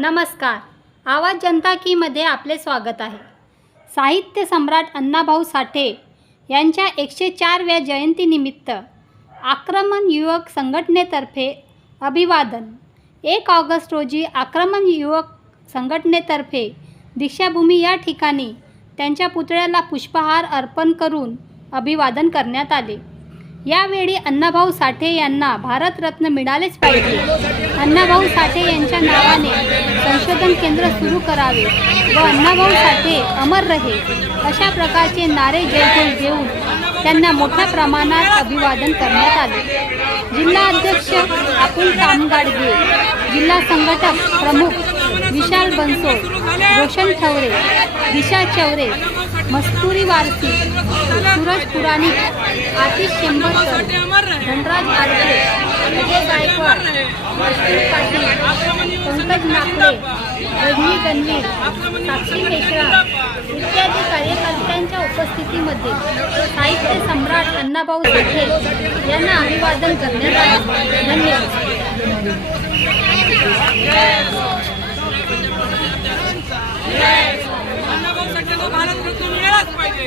नमस्कार. आवाज जनता कीमध्ये आपले स्वागत आहे. साहित्य सम्राट अण्णाभाऊ साठे यांच्या 104व्या जयंतीनिमित्त आक्रमण युवक संघटनेतर्फे अभिवादन. 1 ऑगस्ट रोजी आक्रमण युवक संघटनेतर्फे दीक्षाभूमी या ठिकाणी त्यांच्या पुतळ्याला पुष्पहार अर्पण करून अभिवादन करण्यात आले. यावेळी अण्णाभाऊ साठे यांना भारतरत्न मिळालेच पाहिजे, अण्णाभाऊ साठे यांच्या नावाने संशोधन केंद्र सुरू करावे व अण्णाभाऊ साठे अमर रहे अशा प्रकारचे नारे जयघोष देऊन त्यांना मोठ्या प्रमाणात अभिवादन करण्यात आले. जिल्हा अध्यक्ष अपुल कामगाडगे, जिल्हा संघटक प्रमुख विशाल बनसोड, रोशन ठवरे, दिशा चौरे, मस्तुरी वारसी, सूरज पुराणिक, आतिश शेंबरकर, धनराज आडके, अजय गायकवाड, अश्विन पाटील, पंकज नाकडे, रजनी गणवीर, साक्षी मेश्राम इत्यादी कार्यकर्त्यांच्या उपस्थितीमध्ये साहित्य सम्राट अण्णाभाऊ साठे यांना अभिवादन करण्यात आले. धन्यवाद. भारतरत्न मिळालाच पाहिजे.